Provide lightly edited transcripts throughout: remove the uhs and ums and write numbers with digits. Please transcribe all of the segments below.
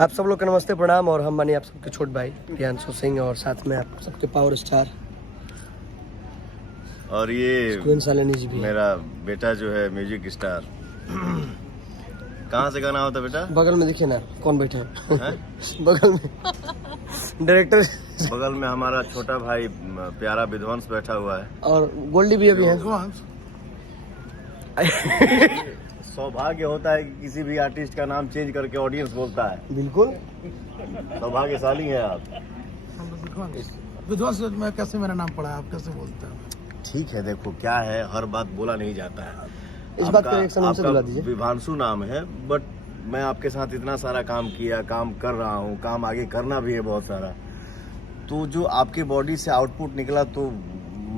आप सब लोग का नमस्ते प्रणाम और हम मानिए आप सबके छोट भाई प्रियांशु सिंह और साथ में आप सबके पावर स्टार और ये सालिनी जी भी मेरा बेटा जो है म्यूजिक स्टार। कहाँ से गाना होता है बेटा? बगल में देखिए ना कौन बैठे हैं बगल में डायरेक्टर बगल में हमारा छोटा भाई प्यारा विध्वंस बैठा हुआ है और गोल्डी भी अभी है। सौभाग्य होता है कि किसी भी आर्टिस्ट का नाम चेंज करके ऑडियंस बोलता है। बिल्कुल सौभाग्यशाली हैं आप। विध्वंस में कैसे मेरा नाम पड़ा, आप कैसे बोलते हैं? ठीक है, देखो क्या है, हर बात बोला नहीं जाता है। इस बात पर रिएक्शन हमसे दिला दीजिए। विभांशु नाम है, बट मैं आपके साथ इतना सारा काम किया, काम कर रहा हूँ, काम आगे करना भी है बहुत सारा। तो जो आपके बॉडी से आउटपुट निकला तो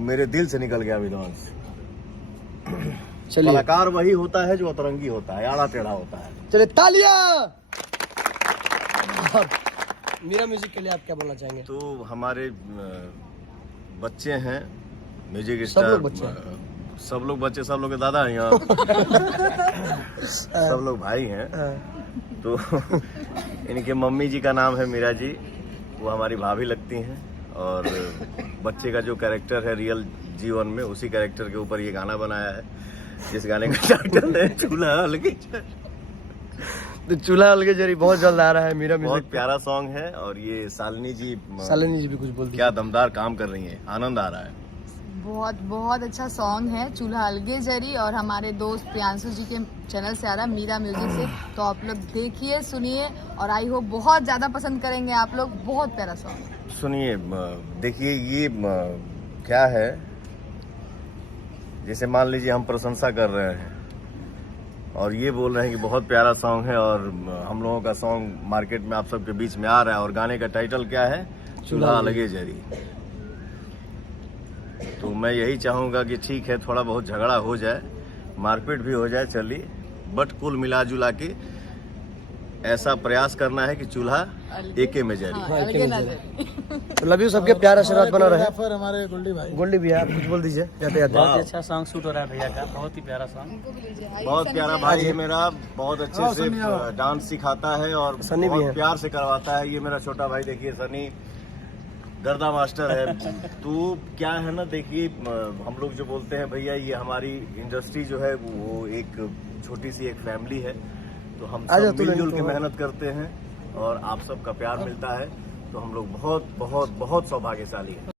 मेरे दिल से निकल गया विध्वंस। कलाकार वही होता है जो अतरंगी होता है, आड़ा टेढ़ा होता है। चलिए तालियां। मीरा म्यूजिक के लिए आप क्या बोलना चाहेंगे? तो हमारे बच्चे हैं म्यूजिक सब स्टार, लोग बच्चे सब लोग के दादा हैं यहाँ। सब लोग भाई हैं। तो इनके मम्मी जी का नाम है मीरा जी, वो हमारी भाभी लगती हैं। और बच्चे का जो कैरेक्टर है रियल जीवन में, उसी कैरेक्टर के ऊपर ये गाना बनाया है, जिस गाने का टाइटल है चूल्हा अलगे। तो चूल्हा अलगे जरी बहुत जल्द आ रहा है मीरा म्यूजिक। बहुत प्यारा सॉन्ग है और ये सालिनी जी भी कुछ बोलती क्या दमदार काम कर रही हैं, आनंद आ रहा है। बहुत अच्छा सॉन्ग है चूल्हा अलगे जरी, और हमारे दोस्त प्रियांशु जी के चैनल से आ रहा है मीरा म्यूजिक से। तो आप लोग देखिए, सुनिए और आई होप बहुत ज्यादा पसंद करेंगे आप लोग। बहुत प्यारा सॉन्ग। सुनिए, देखिए ये क्या है, जैसे मान लीजिए हम प्रशंसा कर रहे हैं और ये बोल रहे हैं कि बहुत प्यारा सॉन्ग है, और हम लोगों का सॉन्ग मार्केट में आप सबके बीच में आ रहा है और गाने का टाइटल क्या है, चूल्हा अलगे जरी। तो मैं यही चाहूंगा कि ठीक है, थोड़ा बहुत झगड़ा हो जाए, मारपीट भी हो जाए, चलिए, बट कुल मिला जुला के ऐसा प्रयास करना है कि चूल्हा एके में जरी। तो लव यू, सबके प्यार आशीर्वाद बना रहे। फिर हमारे गोल्डी भी है, आप कुछ बोल दीजिए जाते जाते। बहुत ही अच्छा सॉन्ग शूट हो रहा है भैया का, बहुत ही प्यारा सॉन्ग। बहुत प्यारा भाई है मेरा, बहुत अच्छे से डांस सिखाता है और सनी भी है, प्यार से करवाता है। ये मेरा छोटा भाई, देखिए सनी गर्दा मास्टर है। तो क्या है ना, देखिए हम लोग जो बोलते हैं भैया, ये हमारी इंडस्ट्री जो है वो एक छोटी सी एक फैमिली है। तो हम सब मिलजुल के मेहनत करते हैं और आप सबका प्यार मिलता है, तो हम लोग बहुत बहुत बहुत सौभाग्यशाली हैं।